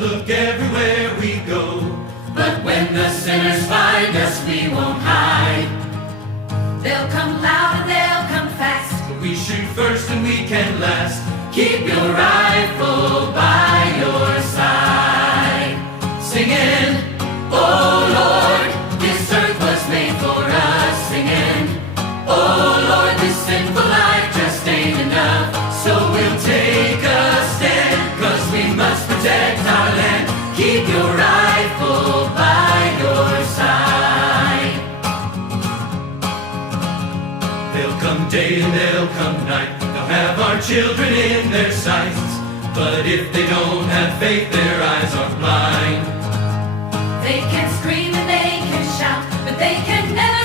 look everywhere we go. But when the sinners find us, we won't hide. They'll come loud and they'll come fast. But we shoot first and we can last. Keep your rifle by your side, singing, oh Lord, this earth was made for us. Singing, oh Lord, this sinful life just ain't enough. So we'll take a stand, 'cause we must protect our land. Keep your rifle by your side. They'll come day and they'll come night. They'll have our children in their sights. But if they don't have faith, their eyes are blind. They can scream and they can shout, but they can never